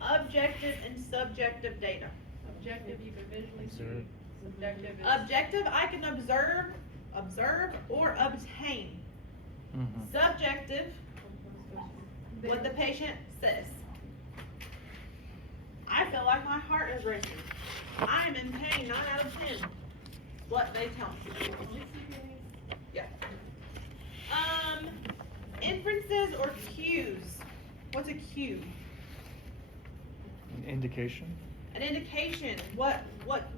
objective and subjective data? Objective, you can visually see. Observe. Subjective is. Objective, I can observe or obtain. Mhm. Subjective, what the patient says. I feel like my heart is racing. I am in pain, 9 out of 10. What they tell me. Yeah. Inferences or cues. What's a cue? An indication. An indication. What,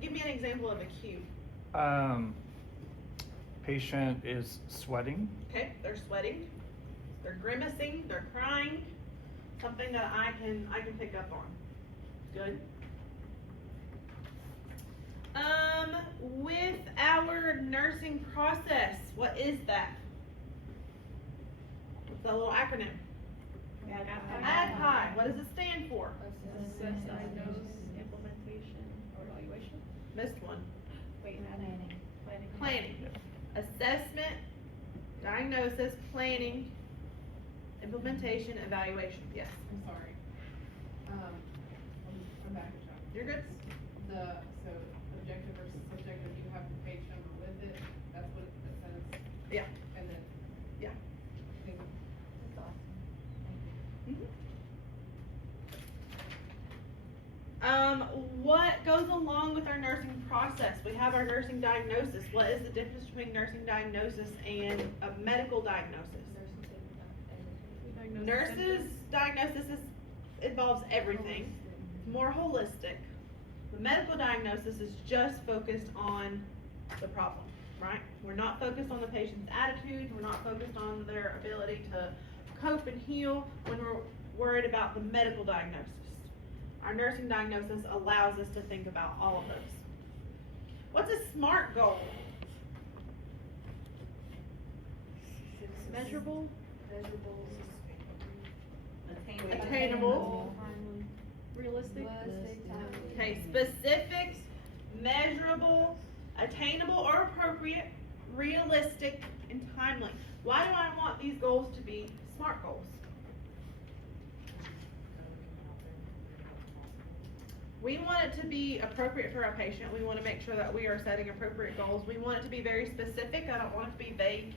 give me an example of a cue. Patient is sweating. Okay, they're sweating, they're grimacing, they're crying, something that I can pick up on. Good. With our nursing process, what is that? What's the little acronym? ADHI. What does it stand for? Assess, diagnose, implementation, or evaluation. Missed one. Wait, planning. Planning. Assessment, diagnosis, planning, implementation, evaluation. Yes. I'm sorry. I'm back to You're good? so objective versus subjective, you have the page number with it, that's what it says, Yeah. and then. Yeah. I think That's awesome. What goes along with our nursing process? We have our nursing diagnosis. What is the difference between nursing diagnosis and a medical diagnosis? Nurses diagnosis involves everything. It's more holistic. The medical diagnosis is just focused on the problem, right? We're not focused on the patient's attitude. We're not focused on their ability to cope and heal when we're worried about the medical diagnosis. Our nursing diagnosis allows us to think about all of those. What's a SMART goal? Measurable, attainable, Realistic. okay, specific, measurable, attainable or appropriate, realistic, and timely. Why do I want these goals to be SMART goals? We want it to be appropriate for our patient. We want to make sure that we are setting appropriate goals. We want it to be very specific. I don't want it to be vague.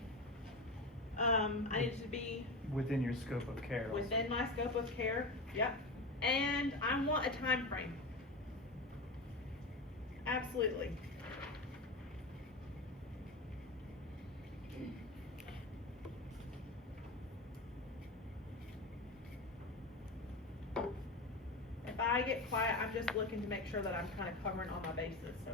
I need it to be Within your scope of care. also. within my scope of care. Yep. And I want a time frame. Absolutely. If I get quiet, I'm just looking to make sure that I'm kind of covering all my bases, so.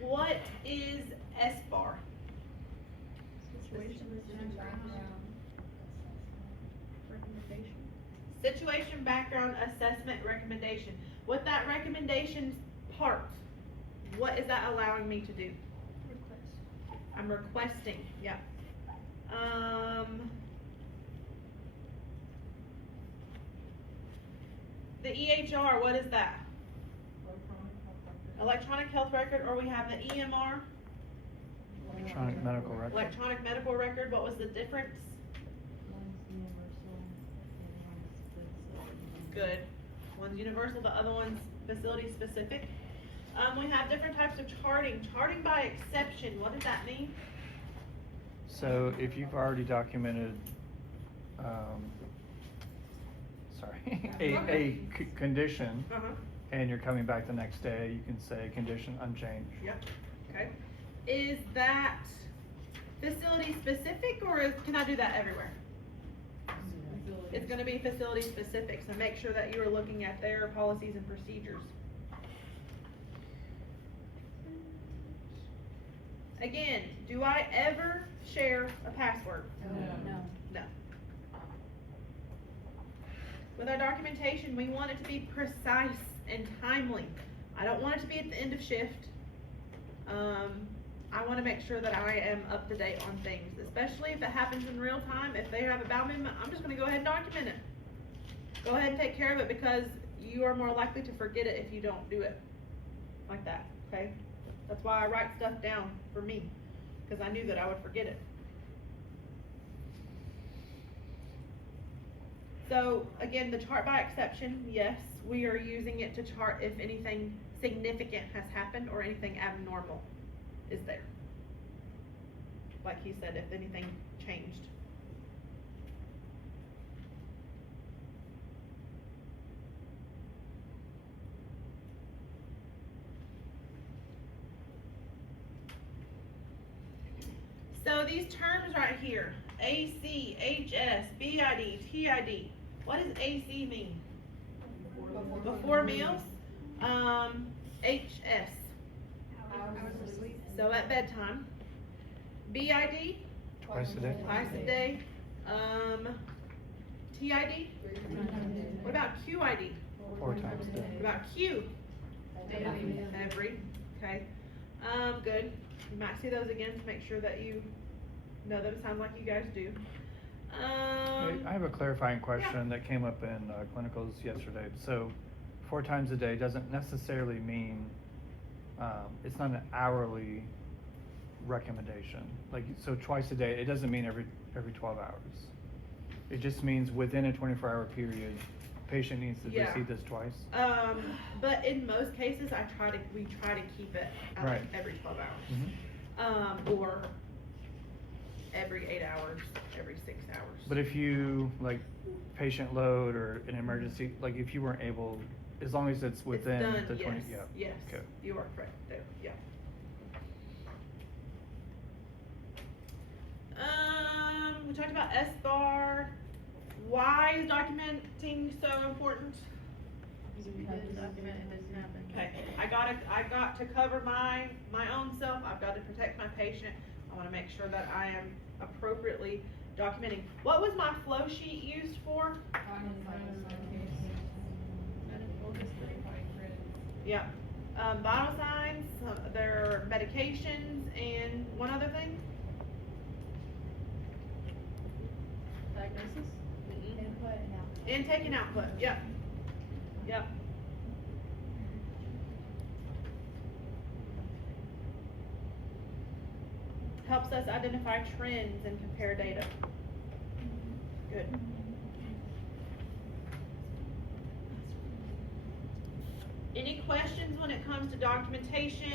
What is SBAR? Recommendation. Situation Background Assessment Recommendation. With that recommendation part, what is that allowing me to do? Request. I'm requesting, yeah. The EHR, what is that? electronic health record. Electronic health record, or we have the EMR, Electronic medical record. electronic medical record. What was the difference? Good. One's universal, the other one's facility specific. We have different types of charting. Charting by exception, what does that mean? So if you've already documented, a condition, and you're coming back the next day, you can say condition unchanged. Yep. Okay. Is that facility specific, or can I do that everywhere? It's gonna be facility specific, so make sure that you are looking at their policies and procedures. Again, do I ever share a password? No. No. With our documentation, we want it to be precise and timely. I don't want it to be at the end of shift. I wanna make sure that I am up to date on things, especially if it happens in real time. If they have a bowel movement, I'm just gonna go ahead and document it. Go ahead and take care of it because you are more likely to forget it if you don't do it like that, okay? That's why I write stuff down for me, because I knew that I would forget it. So again, the chart by exception, yes, we are using it to chart if anything significant has happened or anything abnormal is there. Like he said, if anything changed. So these terms right here, AC, HS, BID, TID, what does AC mean? Before meals. HS, Hours of sleep. so at bedtime. BID, Twice a day? twice a day. TID, what about QID? 4 times a day. What about Q? Daily. Every, okay. Good. You might see those again to make sure that you know them. Sounds like you guys do. I have a clarifying question that came up in clinicals yesterday. So 4 times a day doesn't necessarily mean, it's not an hourly recommendation. Like, so twice a day, it doesn't mean every 12 hours. It just means within a 24-hour period, patient needs to Yeah. receive this twice. But in most cases, we try to keep it at like Right. every 12 hours. Mhm. Or every 8 hours, every 6 hours. But if you, like, patient load or an emergency, like if you weren't able, as long as it's within it's done, the 20, yes, yeah. yes, Okay. you are correct there, yeah. We talked about S-bar. Why is documenting so important? We did document it doesn't happen. Okay, I got to cover my own self, I've got to protect my patient, I wanna make sure that I am appropriately documenting. What was my flow sheet used for? Medical history. Yep, vital signs, their medications, and one other thing? Diagnosis. Input and output. Intake and output, yep, yep. Helps us identify trends and compare data. Good. Any questions when it comes to documentation,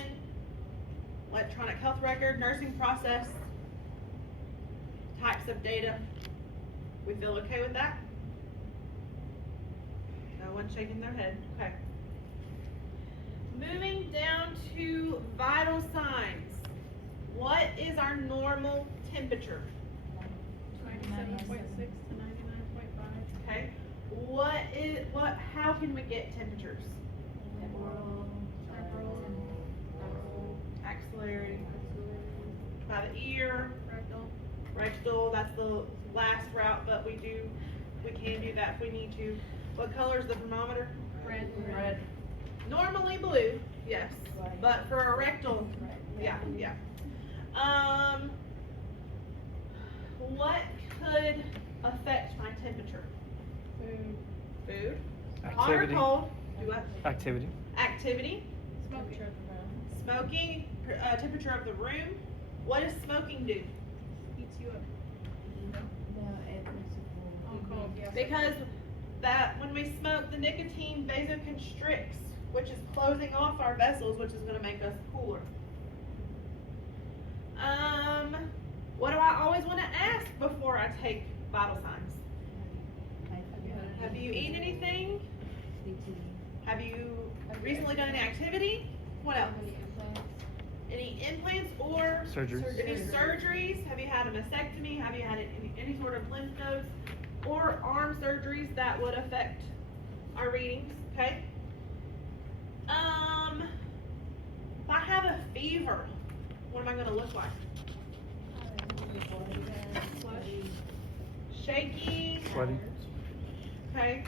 electronic health record, nursing process, types of data? We feel okay with that? No one shaking their head, okay. Moving down to vital signs. What is our normal temperature? 97.6 to 99.5. Okay. How can we get temperatures? Axillary, by the ear, rectal, that's the last route, but we can do that if we need to. What color is the thermometer? Red. Normally blue, yes, but for a rectal, yeah. What could affect my temperature? Food. Hot or Activity. cold? Do what? Activity. Activity. Smoking. Smoking. Temperature of the room. What does smoking do? Heats you up. No, it makes it cool. On cold, yeah. Because when we smoke, the nicotine vasoconstricts, which is closing off our vessels, which is going to make us cooler. What do I always want to ask before I take vital signs? Have you eaten anything? Have you recently done any activity? What else? Any implants or Surgeries. any surgeries? Have you had a mastectomy? Have you had any sort of lymph nodes or arm surgeries that would affect our readings? Okay. If I have a fever, what am I going to look like? Shaky. Sweaty. Okay.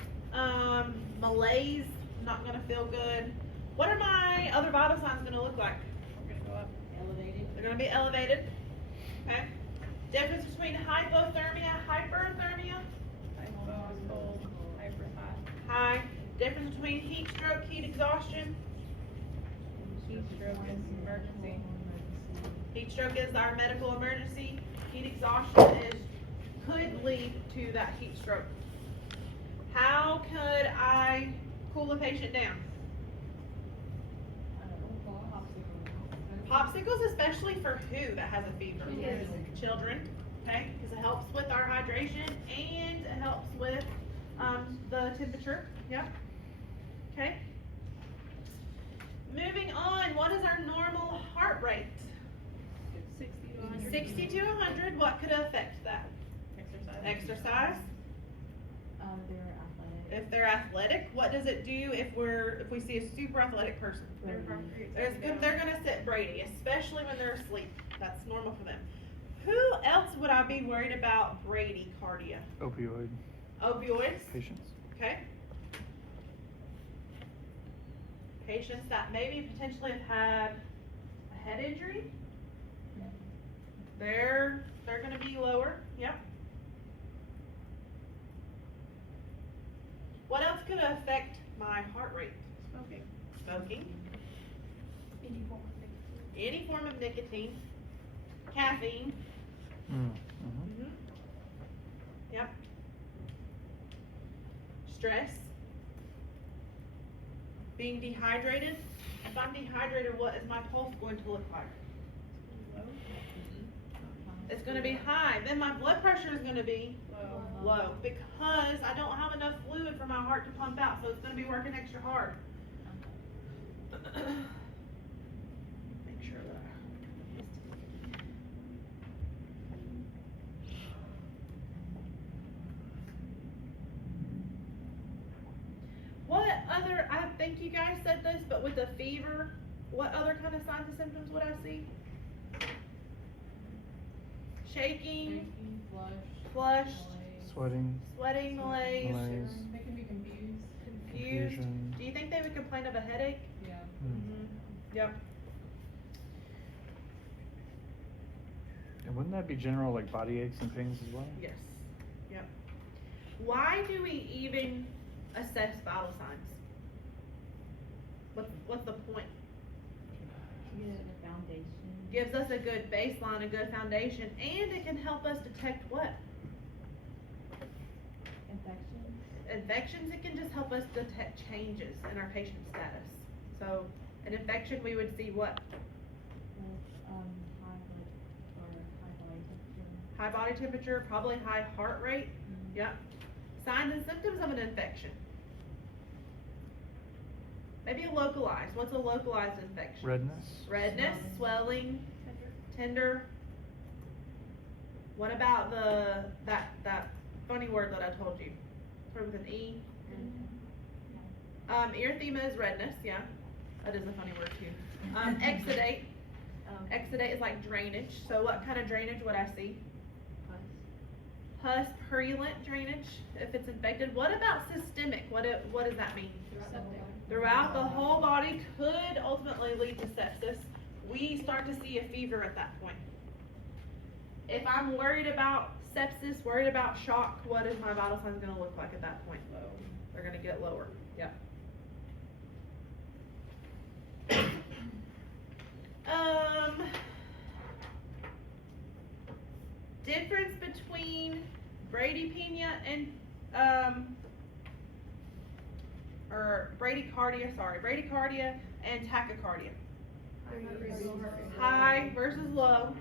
Malaise. Not going to feel good. What are my other vital signs going to look like? We're gonna go up. Elevated. They're going to be elevated. Okay. Difference between hypothermia, hyperthermia. Hypo is cold. Hyper hot. Difference between heat stroke, heat exhaustion. Heat stroke is emergency. Heat stroke is our medical emergency. Heat exhaustion could lead to that heat stroke. How could I cool a patient down? Popsicles, especially for who that has a fever? Kids. Children, okay, because it helps with our hydration and it helps with the temperature. Yep. Okay. Moving on, what is our normal heart rate? 60 to 100. 60 to 100. What could affect that? Exercise. Exercise. They're athletic. If they're athletic, what does it do if we see a super athletic person? Their heart rate's They're gonna sit Brady, especially when they're asleep. That's normal for them. Who else would I be worried about bradycardia? Opioid Opioids, patients. okay? Patients that maybe potentially have had a head injury. They're gonna be lower, yep. What else could affect my heart rate? Smoking. Smoking, Any form of nicotine. any form of nicotine, caffeine. Mm-hmm. Yep. Stress. Being dehydrated. If I'm dehydrated, what is my pulse going to look like? Low. It's going to be high. Then my blood pressure is going to be Low. low because I don't have enough fluid for my heart to pump out, so it's going to be working extra hard. Make sure that. What other, I think you guys said this, but with the fever, what other kind of signs and symptoms would I see? Shaking, Flush. flush, malaise. Sweating, sweating, malaise, malaise, They can be confused. confused. confusion. Do you think they would complain of a headache? Yeah. Mm. Yep. And wouldn't that be general like body aches and pains as well? Yes. Yep. Why do we even assess vital signs? What's the point? Get a foundation. Gives us a good baseline, a good foundation, and it can help us detect what? Infections. Infections. It can just help us detect changes in our patient status. So, an infection, we would see what? With, high body temperature. High body temperature, probably high heart rate. Yep. Signs and symptoms of an infection. Maybe a localized. What's a localized infection? Redness. Redness, swelling, tender. What about that funny word that I told you? Started with an E. Erythema is redness, yeah. That is a funny word too. Exudate. Exudate is like drainage. So what kind of drainage would I see? Pus, purulent drainage if it's infected. What about systemic? What does that mean? Septic. Throughout the whole body could ultimately lead to sepsis. We start to see a fever at that point. If I'm worried about sepsis, worried about shock, what is my vital signs going to look like at that point? Low. They're going to get lower. Yep. Difference between bradypnea and bradycardia and tachycardia. High versus low.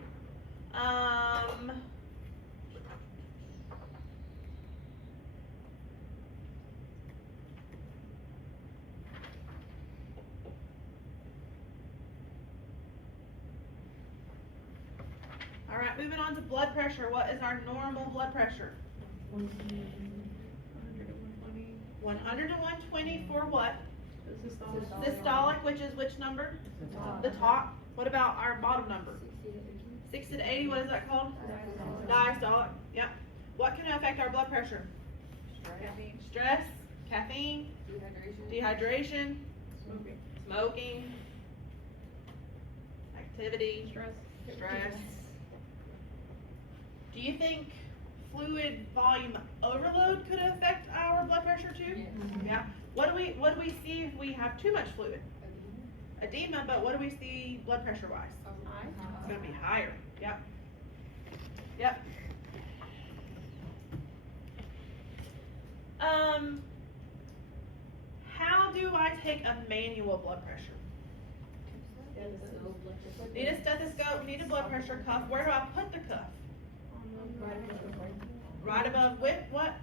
All right, moving on to blood pressure. What is our normal blood pressure? 100 to 120 for what? Systolic, which is which number? The top. What about our bottom number? 60 to 80, what is that called? Diastolic. Yep. What can affect our blood pressure? Caffeine. Stress, caffeine, dehydration, smoking, activity, stress. Do you think fluid volume overload could affect our blood pressure too? Yes. Yeah. What what do we see if we have too much fluid? Edema, but what do we see blood pressure wise? It's gonna be higher, yep. Yep. How do I take a manual blood pressure? Need a stethoscope, need a blood pressure cuff. Where do I put the cuff? Right above what?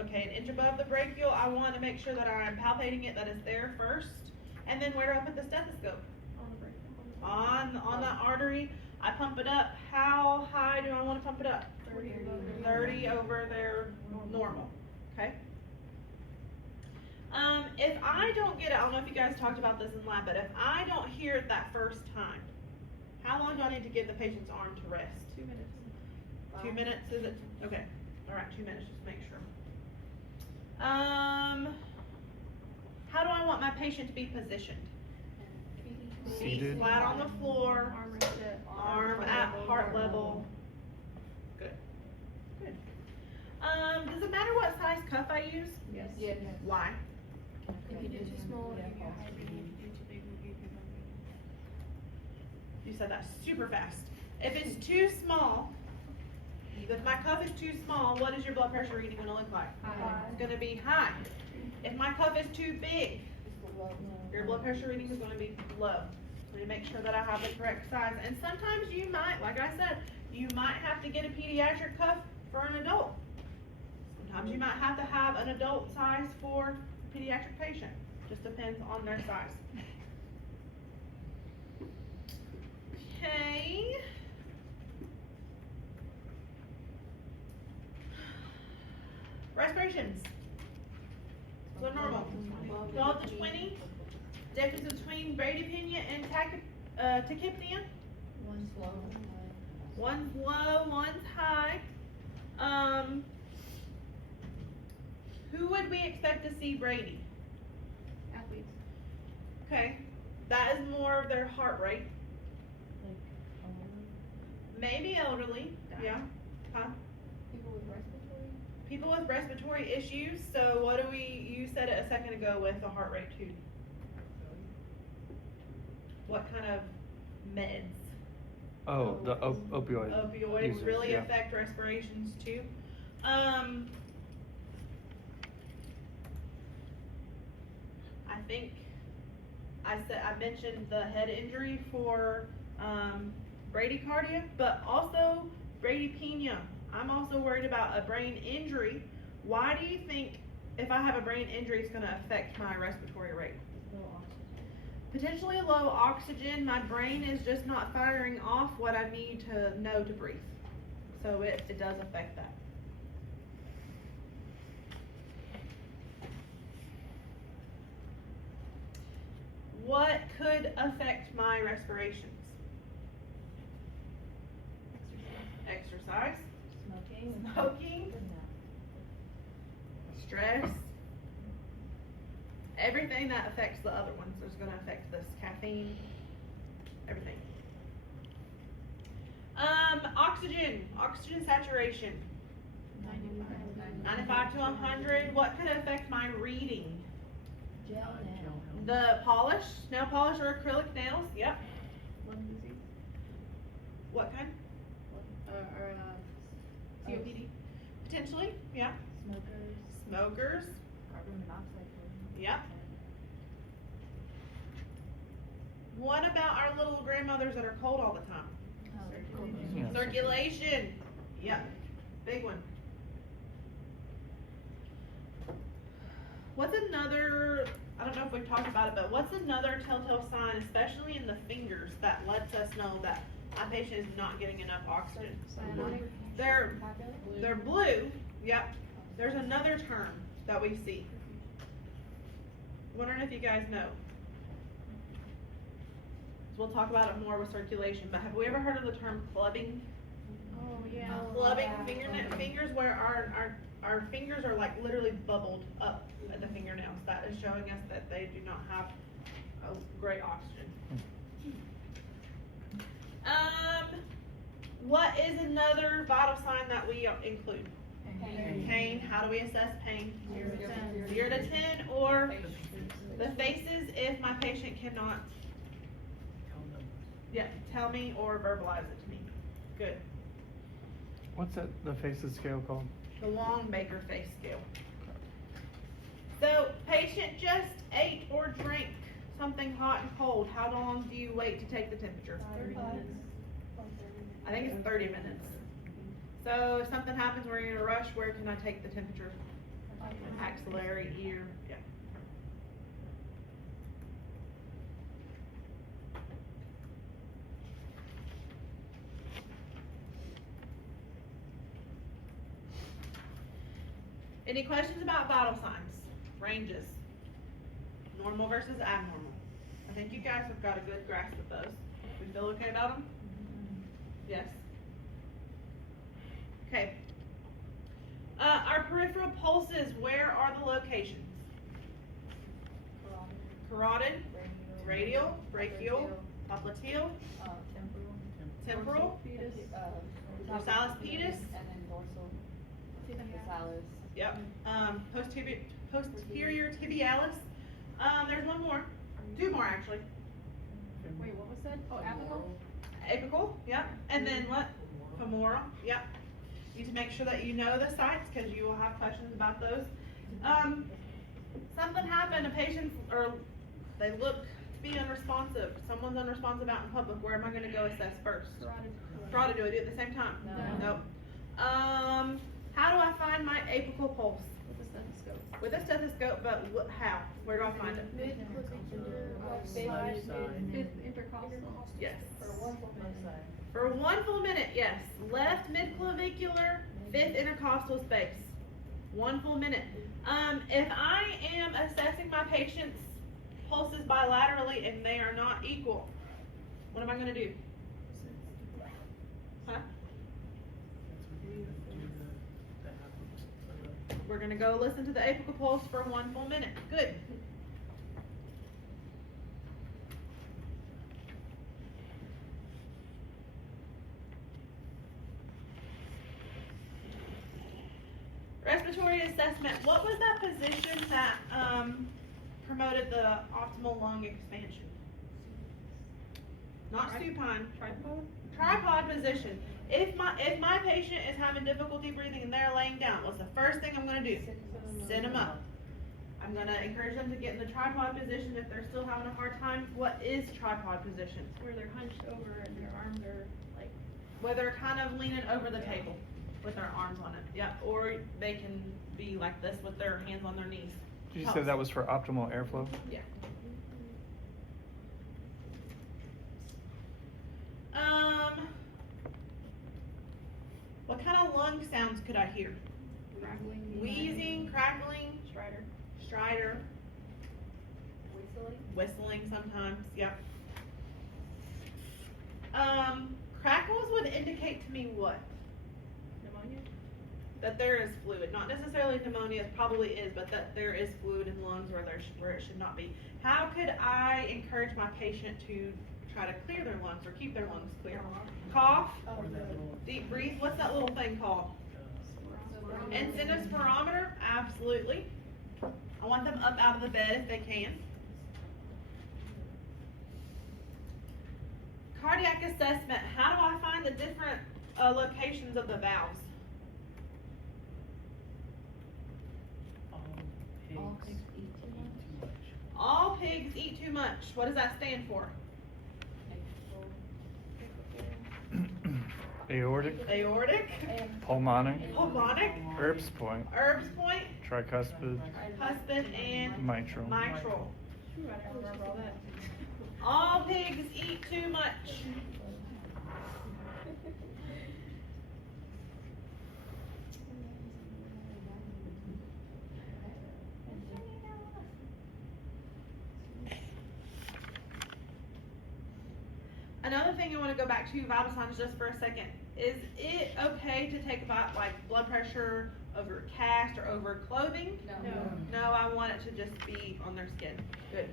Okay, an inch above the brachial. I want to make sure that I'm palpating it, that it's there first. And then where do I put the stethoscope? On the artery. I pump it up. How high do I want to pump it up? 30 over their normal. Okay. If I don't get it, I don't know if you guys talked about this in lab, but if I don't hear it that first time, how long do I need to give the patient's arm to rest? 2 minutes. 2 minutes, is it? Okay, alright, 2 minutes, just make sure. How do I want my patient to be positioned? Feet Seated. flat on the floor, Arm rested. arm at heart level. Good. Good. Does it matter what size cuff I use? Yes. Why? If you do too small, it'll give you a high reading. If you do too big, it'll give you a low reading. You said that super fast. If it's too small, if my cuff is too small, what is your blood pressure reading gonna look like? High. It's gonna be high. If my cuff is too big, your blood pressure reading is gonna be low. So you make sure that I have the correct size. And sometimes you might, like I said, you might have to get a pediatric cuff for an adult. Sometimes you might have to have an adult size for a pediatric patient. Just depends on their size. Okay. Respirations. So normal. 12 to 20. Difference between bradypnea and tachypnea. One's low, one's high. Who would we expect to see Brady? Athletes. Okay, that is more of their heart rate. Maybe elderly, yeah. Huh? People with respiratory. People with respiratory issues, so what do you said it a second ago with the heart rate too. What kind of meds? Oh, the opioid. Opioids users, really yeah. affect respirations too. I think I mentioned the head injury for bradycardia, but also bradypnea. I'm also worried about a brain injury. Why do you think if I have a brain injury it's gonna affect my respiratory rate? Potentially low oxygen. My brain is just not firing off what I need to know to breathe. So it does affect that. What could affect my respirations? Exercise, smoking, stress, everything that affects the other ones is going to affect this. Caffeine, everything. Oxygen saturation, 95 to 100. What could affect my reading? The polish, nail polish or acrylic nails. Yep. Lung disease. What kind? COPD. Potentially, yeah. Smokers. Carbon monoxide. Yep. What about our little grandmothers that are cold all the time? Yeah. Circulation. Yep. Big one. What's another, I don't know if we've talked about it, but what's another telltale sign, especially in the fingers, that lets us know that my patient is not getting enough oxygen? They're blue. Yep. There's another term that we see. Wondering if you guys know. We'll talk about it more with circulation, but have we ever heard of the term clubbing? Oh, yeah. Clubbing fingers where our fingers are like literally bubbled up at the fingernails. That is showing us that they do not have a great oxygen. What is another vital sign that we include? Pain. How do we assess pain? 0 to 10. 0 to 10, or the faces if my patient cannot, yeah, tell me or verbalize it to me. Good. What's that, the faces scale called? The long Baker face scale. So, patient just ate or drank something hot and cold. How long do you wait to take the temperature? 30 minutes. I think it's 30 minutes. So, if something happens where you're in a rush, where can I take the temperature? Axillary, ear, yeah. Any questions about vital signs, ranges, normal versus abnormal? I think you guys have got a good grasp of those. We feel okay about them? Yes. Okay. Our peripheral pulses, where are the locations? Carotid, radial, brachial, popliteal, temporal, dorsalis pedis, and then dorsal, dorsalis. yep, posterior tibialis. There's one more, two more actually. Wait, what was that? Oh, apical? Apical, yep, and then what? Femoral, yep. You need to make sure that you know the sites, cause you will have questions about those. Something happened, a patient, or they look to be unresponsive, someone's unresponsive out in public, where am I gonna go assess first? Carotid, do I do it at the same time? No. Nope. How do I find my apical pulse? With a stethoscope. With a stethoscope, but how? Where do I find it? Mid-clavicular, left side, fifth intercostal. Yes. For one full minute. For 1 full minute, yes. Left midclavicular, fifth intercostal space. 1 full minute. If I am assessing my patient's pulses bilaterally and they are not equal, what am I gonna do? Huh? We're gonna go listen to the apical pulse for 1 full minute. Good. Respiratory assessment. What was that position that promoted the optimal lung expansion? Not supine. Tripod? Tripod position. If my patient is having difficulty breathing and they're laying down, what's the first thing I'm gonna do? Sit them up. I'm gonna encourage them to get in the tripod position if they're still having a hard time. What is tripod position? Where they're hunched over and their arms are like. Where they're kind of leaning over the table with their arms on it. Yeah, or they can be like this with their hands on their knees. Did you say that was for optimal airflow? Yeah. What kind of lung sounds could I hear? Crackling. Wheezing, crackling, Strider. stridor, Whistling. whistling sometimes, yep. Crackles would indicate to me what? Pneumonia. That there is fluid, not necessarily pneumonia, it probably is, but that there is fluid in the lungs where it should not be. How could I encourage my patient to try to clear their lungs or keep their lungs clear? Cough, deep breathe, what's that little thing called? Incentive spirometer, absolutely. I want them up out of the bed if they can. Cardiac assessment, how do I find the different locations of the valves? All pigs eat too much. All pigs eat too much. What does that stand for? Aortic, Aortic, pulmonic, pulmonic, Erb's point, Erb's point, tricuspid, cuspid, and mitral. mitral. Ooh, I never remember all that. All pigs eat too much. Another thing I want to go back to vital signs just for a second. Is it okay to take about like blood pressure over cast or over clothing? No. No, I want it to just be on their skin. Good.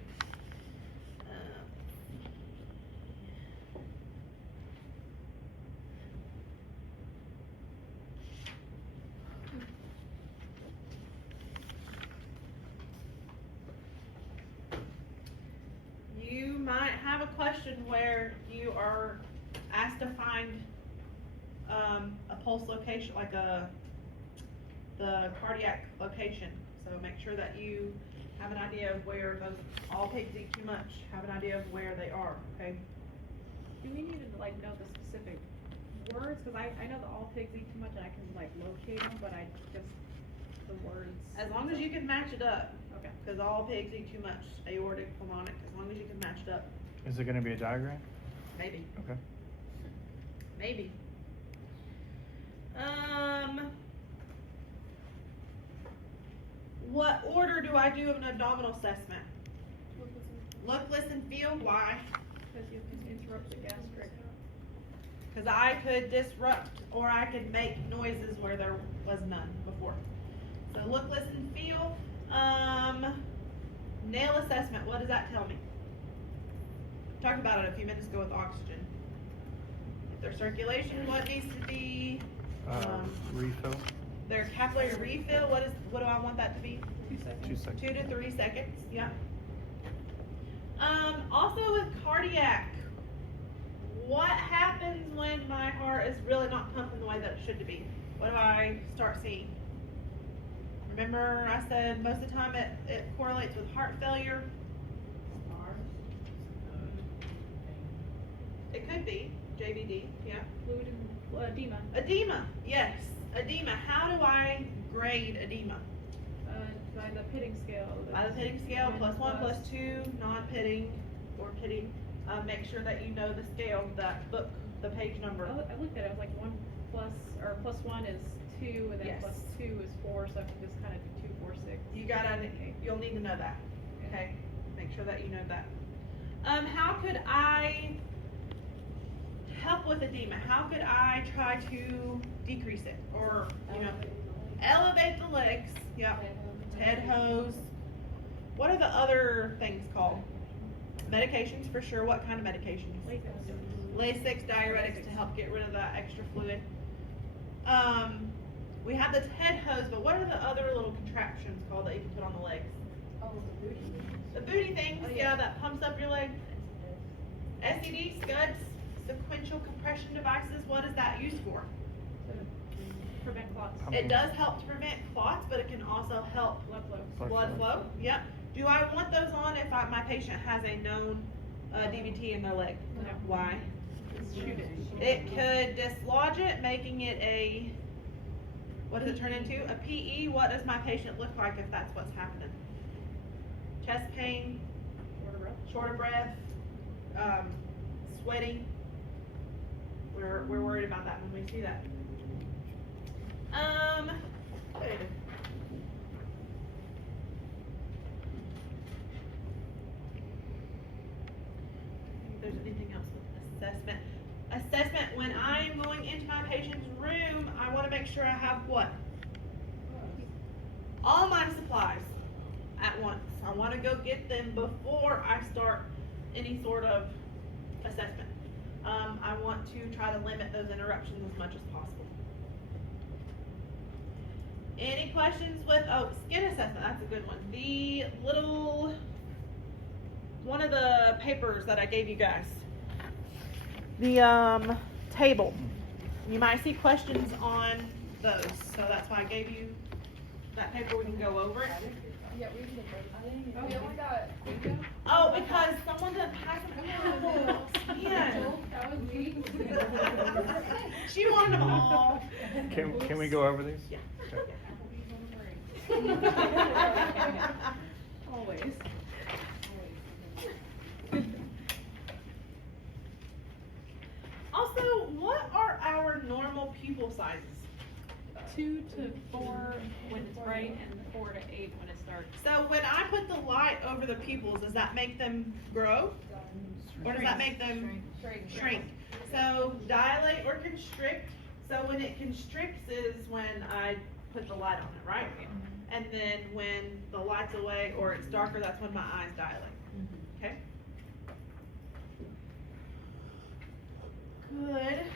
a question where you are asked to find, a pulse location, like the cardiac location. So make sure that you have an idea of where those, all pigs eat too much, have an idea of where they are, okay? Do we need to like know the specific words? Cause I know that all pigs eat too much and I can like locate them, but I just, the words. As long as you can match it up, Okay. cause all pigs eat too much, aortic, pulmonic, as long as you can match it up, Is it gonna be a diagram? maybe. Okay. Maybe. What order do I do an abdominal assessment? Look, listen, feel, why? Cause you can interrupt the gastric. Cause I could disrupt or I could make noises where there was none before. So look, listen, feel. Nail assessment, what does that tell me? Talked about it a few minutes ago with oxygen. If their circulation, what needs to be? Refill, Their capillary refill, what do I want that to be? 2 seconds. 2 seconds. 2 to 3 seconds, yeah. Also with cardiac, what happens when my heart is really not pumping the way that it should be? What do I start seeing? Remember I said most of the time it correlates with heart failure? It could be, JVD, yeah. Fluid and, edema. Edema, yes, edema. How do I grade edema? By the pitting scale. By the pitting scale, +1, +2, non-pitting, or pitting. Make sure that you know the scale, that book, the page number. I looked at it, I was like 1 plus, or +1 is 2, and then Yes. +2 is 4, so I can just kinda do 2, 4, 6. You gotta, you'll need to know that, okay? Make sure that you know that. How could I help with edema? How could I try to decrease it, or, you know, elevate the legs, yep, head hose. What are the other things called? Medications for sure, what kind of medications? Lasix, diuretics to help get rid of that extra fluid. We have the head hose, but what are the other little contraptions called that you can put on the legs? Oh, the booty. The booty things, Oh, yeah, yeah. that pumps up your leg. SED, SCUDs, sequential compression devices, what is that used for? Prevent clots. It does help to prevent clots, but it can also help Blood flow. blood flow, yep. Do I want those on if my patient has a known DVT in their leg? No. Why? Shoot it. It could dislodge it, making it a, what does it turn into? A PE, what does my patient look like if that's what's happening? Chest pain, short of breath, sweaty. We're worried about that when we see that. Good. If there's anything else with assessment. Assessment, when I'm going into my patient's room, I wanna make sure I have what? All my supplies at once. I wanna go get them before I start any sort of assessment. I want to try to limit those interruptions as much as possible. Any questions with, skin assessment, that's a good one. The little, one of the papers that I gave you guys. The, table. You might see questions on those, so that's why I gave you that paper, we can go over it. Yeah, we can break. We only got. Oh, because someone didn't pass them out. Man. That was me. She wanted them all. Can we go over these? Yeah. Okay. Always. Also, what are our normal pupil sizes? 2 to 4 when it's bright, and 4 to 8 when it's dark. So when I put the light over the pupils, does that make them grow? Or does that make them shrink? So dilate or constrict. So when it constricts is when I put the light on it, right? And then when the light's away or it's darker, that's when my eyes dilate. Okay? Good.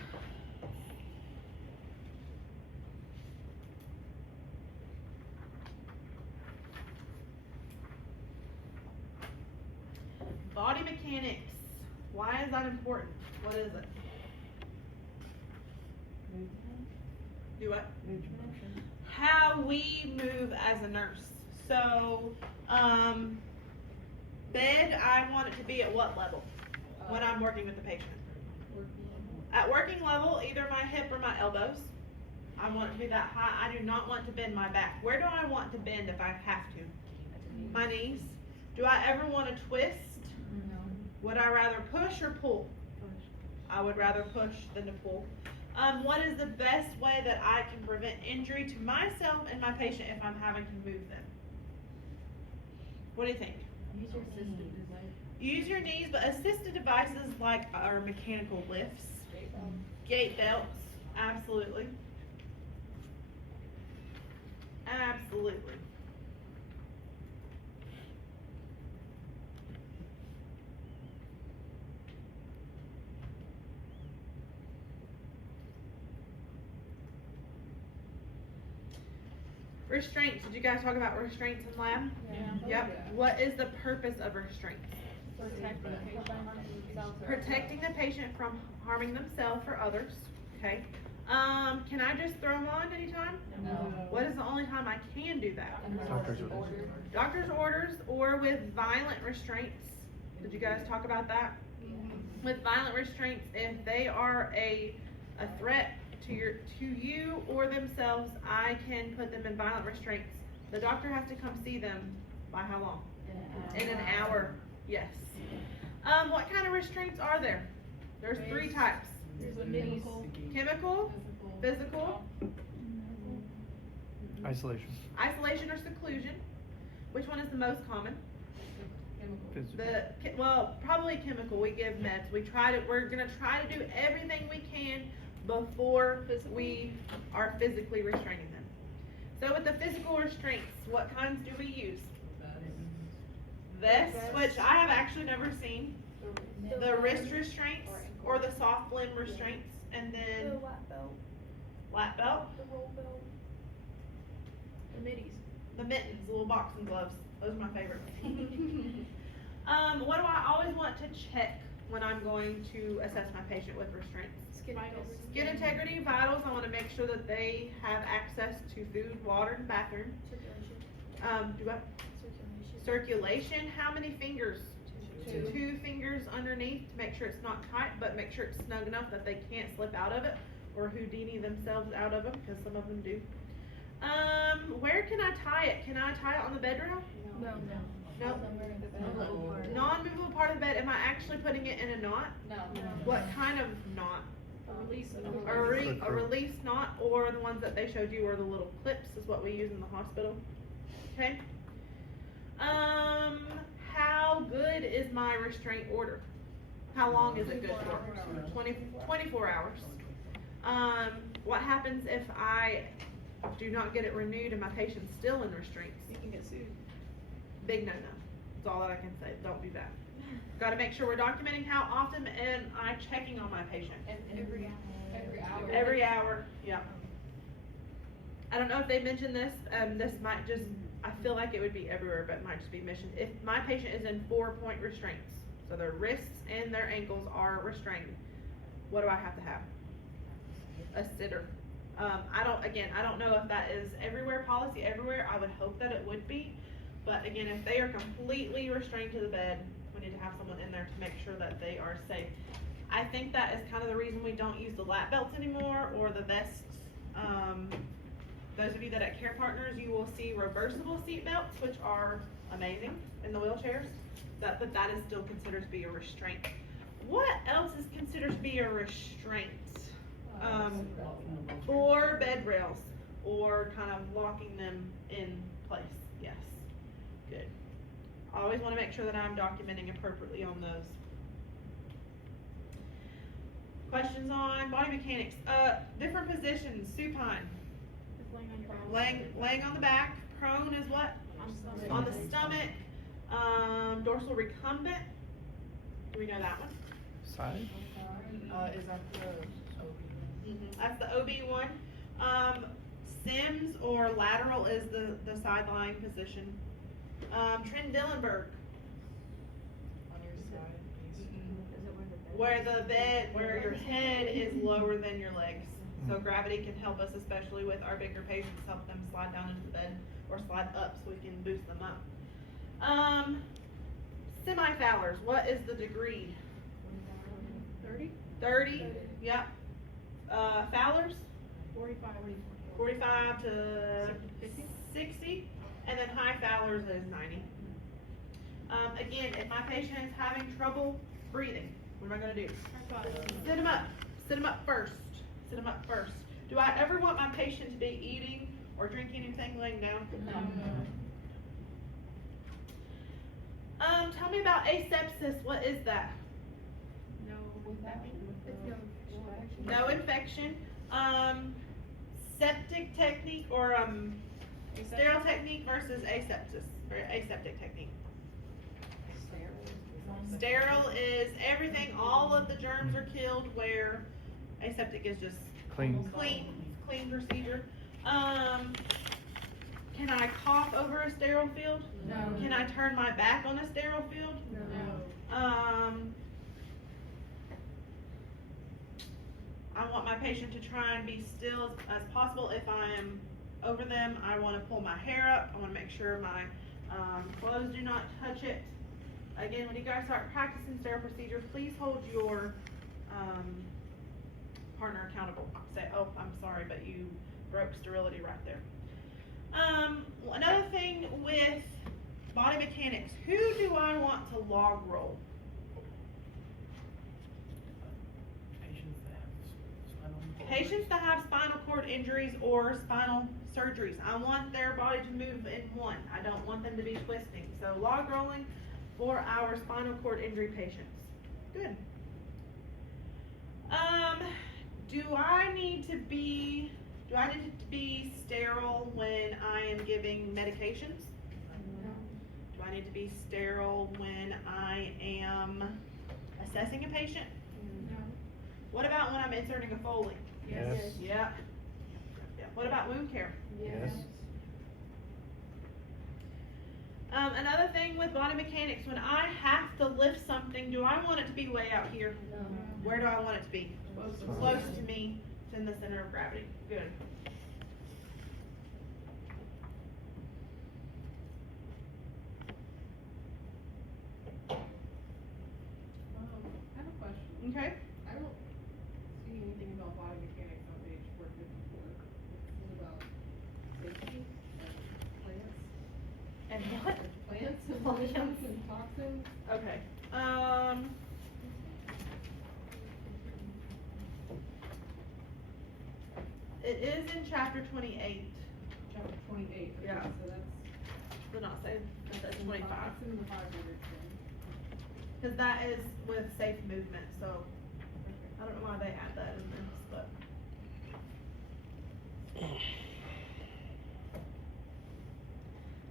Body mechanics. Why is that important? What is it? Do what? How we move as a nurse. So, bed, I want it to be at what level when I'm working with the patient? At working level, either my hip or my elbows. I want it to be that high. I do not want to bend my back. Where do I want to bend if I have to? My knees. Do I ever want to twist? No. Would I rather push or pull? I would rather push than to pull. What is the best way that I can prevent injury to myself and my patient if I'm having to move them? What do you think? Use your assistive device. Use your knees, but assisted devices like our mechanical lifts, gait belts, absolutely. Absolutely. Restraints. Did you guys talk about restraints in lab? Yeah. Yep. What is the purpose of restraints? Protect the patient. Protecting the patient from harming themselves or others. Okay. Can I just throw them on anytime? No. What is the only time I can do that? Doctor's orders. Doctor's orders or with violent restraints. Did you guys talk about that? With violent restraints, if they are a threat to you or themselves, I can put them in violent restraints. The doctor has to come see them by how long? In an hour. Yes. What kind of restraints are there? There's 3 types. There's a mini. Chemical, physical, Isolation. isolation or seclusion. Which one is the most common? Physical. Well, probably chemical. We give meds. We're gonna try to do everything we can before we are physically restraining them. So with the physical restraints, what kinds do we use? Vests, which I have actually never seen. The wrist restraints or the soft limb restraints, and then The lap belt, lap belt, the roll belt. The middies. the mittens, the little boxing gloves. Those are my favorite. What do I always want to check when I'm going to assess my patient with restraints? Skin Vitals. integrity. Skin integrity, vitals. I want to make sure that they have access to food, water, and bathroom. Circulation. Do what? Circulation. Circulation. How many fingers? Two. 2 fingers underneath to make sure it's not tight, but make sure it's snug enough that they can't slip out of it or Houdini themselves out of them, because some of them do. Where can I tie it? Can I tie it on the bed rail? No. Nope. No. Non-movable part of the bed. Am I actually putting it in a knot? No. What kind of knot? A release. A release knot, or the ones that they showed you, or the little clips is what we use in the hospital. Okay. How good is my restraint order? How long is it good for? 24 hours. What happens if I do not get it renewed and my patient's still in restraints? You can get sued. Big no-no. That's all that I can say. Don't do that. Gotta make sure we're documenting how often am I checking on my patient. And every hour. Every hour, yeah. I don't know if they mentioned this, this might just, I feel like it would be everywhere, but it might just be mentioned. If my patient is in 4-point restraints, so their wrists and their ankles are restrained, what do I have to have? A sitter. I don't know if that is everywhere, policy everywhere. I would hope that it would be. But again, if they are completely restrained to the bed, we need to have someone in there to make sure that they are safe. I think that is kind of the reason we don't use the lap belts anymore or the vests. Those of you that at Care Partners, you will see reversible seat belts, which are amazing in the wheelchairs. But that is still considered to be a restraint. What else is considered to be a restraint? Or bed rails, or kind of locking them in place. Yes, good. I always want to make sure that I'm documenting appropriately on those. Questions on body mechanics? Different positions. Supine. Just laying on your back. Laying on the back. Prone is what? On the stomach. Dorsal recumbent. Do we know that one? Side? Is that the? That's the OB one. Sims or lateral is the side lying position. Trendelenburg. On your side. Is it where the where the bed, where your head is lower than your legs. So Mm. gravity can help us, especially with our bigger patients, help them slide down into the bed or slide up so we can boost them up. Semi-Fowlers, what is the degree? 30? 30, yep. Fowlers, 45. 45 to 60? 60, and then high Fowlers is 90. Again, if my patient is having trouble breathing, what am I gonna do? Sit them up. Sit them up first. Sit them up first. Do I ever want my patient to be eating or drinking anything laying down? Tell me about asepsis. What is that? No. No infection. Septic technique or sterile technique versus asepsis or aseptic technique. Sterile is everything, all of the germs are killed, where aseptic is just Clean. clean procedure. Can I cough over a sterile field? No. Can I turn my back on a sterile field? I want my patient to try and be still as possible. If I am over them, I wanna pull my hair up, I wanna make sure my, clothes do not touch it. Again, when you guys start practicing sterile procedure, please hold your, partner accountable. Say, oh, I'm sorry, but you broke sterility right there. Another thing with body mechanics, who do I want to log roll? Patients that have spinal cord injuries or spinal surgeries. I want their body to move in one. I don't want them to be twisting. So log rolling for our spinal cord injury patients. Good. Do I need to be sterile when I am giving medications? Do I need to be sterile when I am assessing a patient? What about when I'm inserting a Foley? Yes. Yeah. What about wound care? Yes. Another thing with body mechanics, when I have to lift something, do I want it to be way out here? Where do I want it to be? Close to me, it's in the center of gravity. Good. I have a question. Okay. I don't see anything about body mechanics on page 454. It's about safety and plants. And what? Plants and Plants. pollutants and toxins. Okay. It is in chapter 28. Chapter 28. Okay, Yeah. So that's. Did not say, that's 25. It's in the 500 thing. Cause that is with safe movement, so Okay. I don't know why they add that in this, but.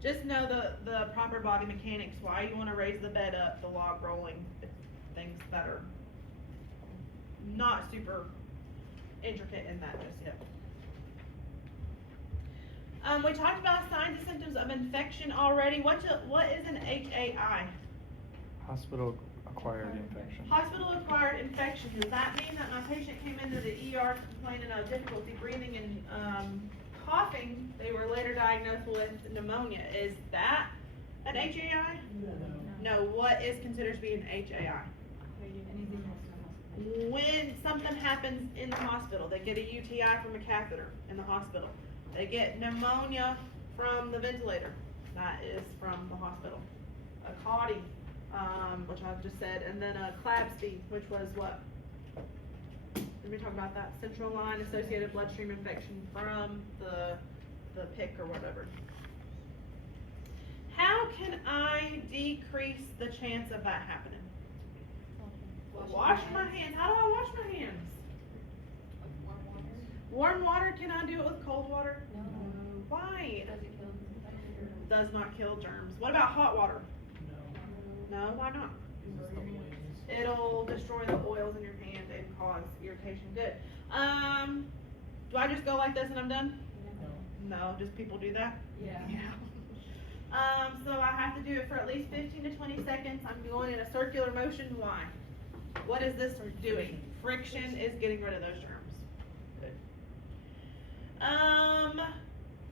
Just know the proper body mechanics, why you wanna raise the bed up, the log rolling, things that are not super intricate in that just yet. We talked about signs and symptoms of infection already. What is an HAI? Hospital acquired infection. Hospital acquired infection. Does that mean that my patient came into the ER complaining of difficulty breathing and coughing? They were later diagnosed with pneumonia. Is that an HAI? No. What is considered to be an HAI? When something happens in the hospital, they get a UTI from a catheter in the hospital. They get pneumonia from the ventilator. That is from the hospital. A CAUTI, which I've just said, and then a CLABSI, which was what? Let me talk about that. Central line associated bloodstream infection from the PIC or whatever. How can I decrease the chance of that happening? Wash my hands. How do I wash my hands? Warm water, can I do it with cold water? Why? Does not kill germs. What about hot water? No, why not? It'll destroy the oils in your hand and cause irritation. Good. Do I just go like this and I'm done? No, just people do that? Yeah. So I have to do it for at least 15 to 20 seconds. I'm going in a circular motion. Why? What is this doing? Friction is getting rid of those germs. Good.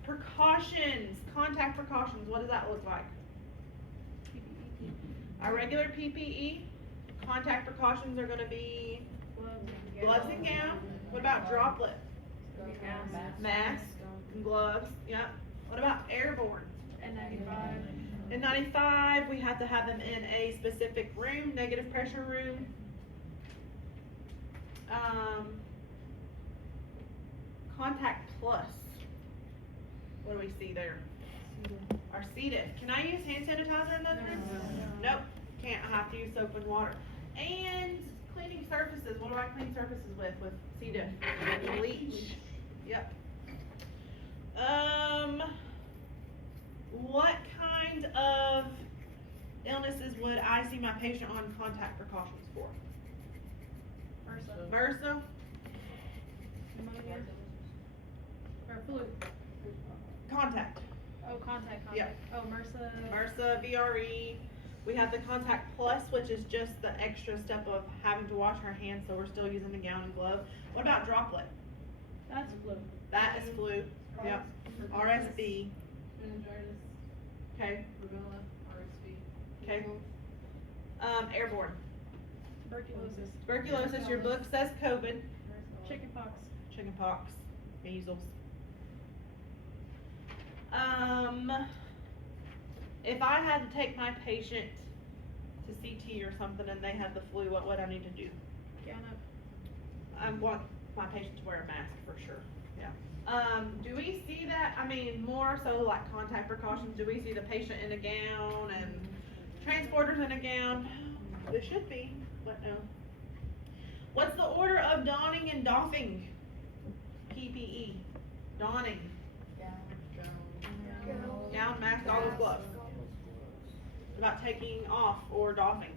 Precautions, contact precautions, what does that look like? Our regular PPE, contact precautions are gonna be gloves and gown. What about droplet? Mask and gloves, yeah. What about airborne? N95. N95, we have to have them in a specific room, negative pressure room. Contact plus. What do we see there? Our C. diff. Can I use hand sanitizer in those things? Nope, can't. I have to use soap and water. And cleaning surfaces. What do I clean surfaces with C. diff? Bleach. Yep. What kind of illnesses would I see my patient on contact precautions for? MRSA? Pneumonia. Or flu. Contact. Oh, contact. Yep. Oh, MRSA. MRSA, VRE. We have the contact plus, which is just the extra step of having to wash our hands, so we're still using the gown and glove. What about droplet? That's flu. That is flu. Yep. RSV. Meningitis, Okay. rubella, RSV. Okay. Airborne. Tuberculosis. Tuberculosis. Your book says COVID. Chickenpox. Chickenpox. Measles. If I had to take my patient to CT or something and they had the flu, what would I need to do? Gown up. I want my patient to wear a mask for sure, yeah. Do we see that, I mean, more so like contact precautions, do we see the patient in a gown and transporters in a gown? There should be, but no. What's the order of donning and doffing? PPE, donning, gown, mask, all those gloves. What about taking off or doffing?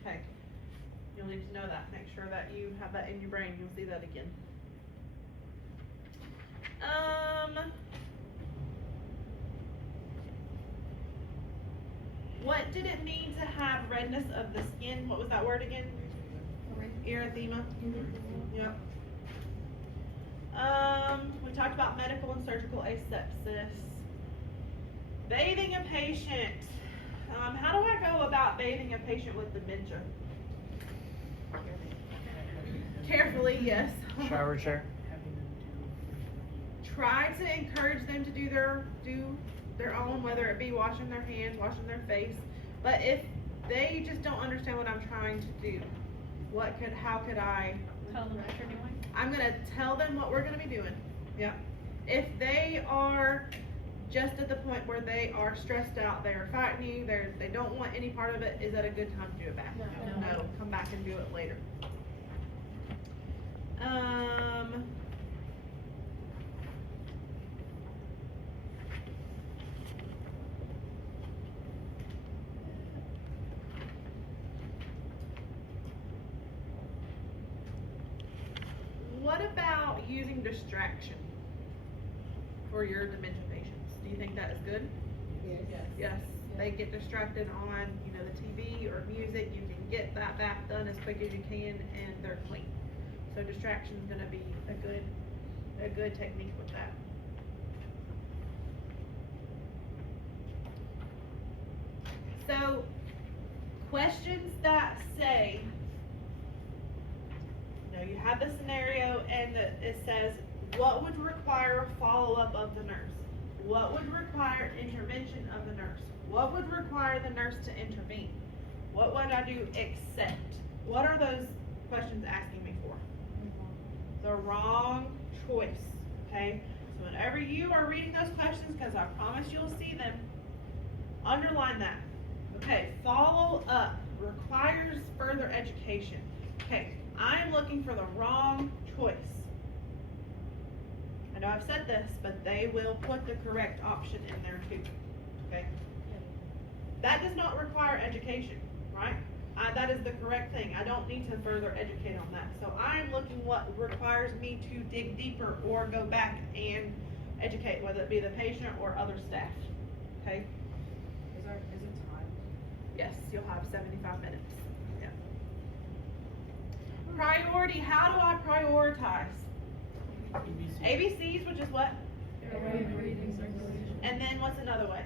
Okay, you'll need to know that, make sure that you have that in your brain, you'll see that again. What did it mean to have redness of the skin? What was that word again? Erythema? Yep. We talked about medical and surgical asepsis. Bathing a patient. How do I go about bathing a patient with dementia? Carefully, yes. Shower chair. Try to encourage them to do their own, whether it be washing their hands, washing their face. But if they just don't understand what I'm trying to do, how could I? Tell them what you're doing. I'm gonna tell them what we're gonna be doing. Yep. If they are just at the point where they are stressed out, they are fighting you, they don't want any part of it, is that a good time to do it back? No, come back and do it later. What about using distraction for your dementia patients? Do you think that is good? Yes. They get distracted on, the TV or music. You can get that bath done as quick as you can, and they're clean. So distraction is going to be a good technique with that. So questions that say, you have the scenario and it says, what would require follow-up of the nurse? What would require intervention of the nurse? What would require the nurse to intervene? What would I do except? What are those questions asking me for? The wrong choice, okay? So whenever you are reading those questions, because I promise you'll see them, underline that. Okay, follow up requires further education. Okay, I'm looking for the wrong choice. I know I've said this, but they will put the correct option in there too, okay? That does not require education, right? That is the correct thing. I don't need to further educate on that. So I'm looking what requires me to dig deeper or go back and educate, whether it be the patient or other staff, okay? is it timed? Yes, you'll have 75 minutes. Yeah. Priority, how do I prioritize? ABCs, which is what? Airway, breathing, circulation. And then what's another way?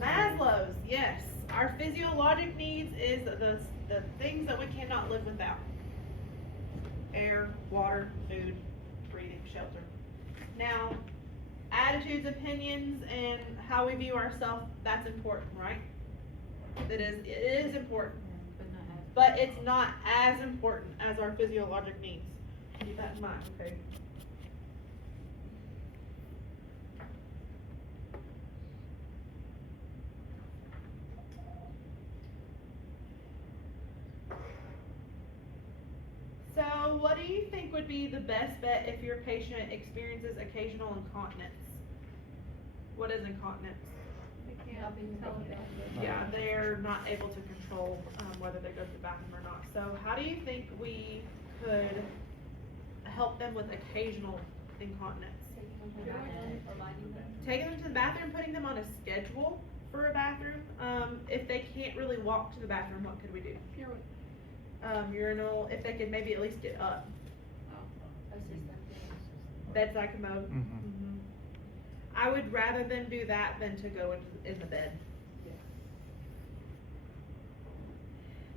Maslow's, yes. Our physiologic needs is the things that we cannot live without. Air, water, food, breathing, shelter. Now, attitudes, opinions, and how we view ourselves, that's important, right? It is important. But it's not as important as our physiologic needs. Keep that in mind, okay? So, what do you think would be the best bet if your patient experiences occasional incontinence? What is incontinence? They can't tell it. Yeah, they're not able to control whether they go to the bathroom or not. So how do you think we could help them with occasional incontinence? Taking them to the bathroom, putting them on a schedule for a bathroom. If they can't really walk to the bathroom, what could we do? Urinal, if they could maybe at least get up. Bedside commode. Mhm. I would rather them do that than to go in the bed.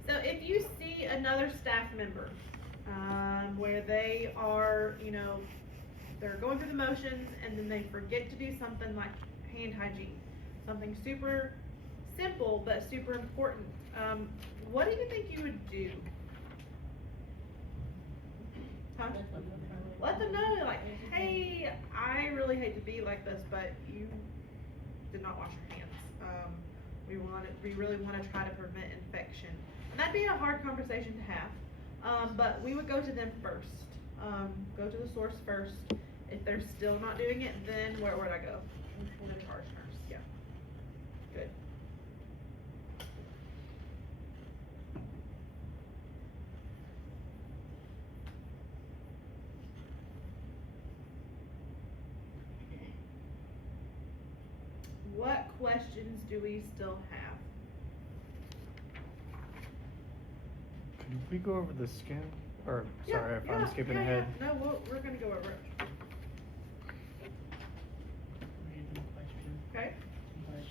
So if you see another staff member, where they are, they're going through the motions and then they forget to do something like hand hygiene, something super simple but super important, what do you think you would do? Huh? Let them know, like, hey, I really hate to be like this, but you did not wash your hands. We really want to try to prevent infection. And that'd be a hard conversation to have. But we would go to them first. Go to the source first. If they're still not doing it, then where would I go? The charge nurse, yeah. Good. What questions do we still have? Could we go over the skin? Or, Yeah, sorry if yeah, I'm skipping yeah, ahead. yeah. No, we're gonna go over it. Random question, Okay? but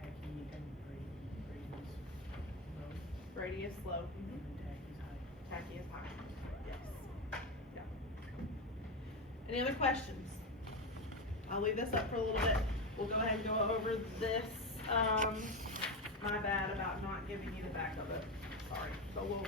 tacky and Brady's low, Brady is slow. and tacky's high. Tacky is high. Yes. Yeah. Any other questions? I'll leave this up for a little bit. We'll go ahead and go over this. My bad about not giving you the back of it. Sorry. But we'll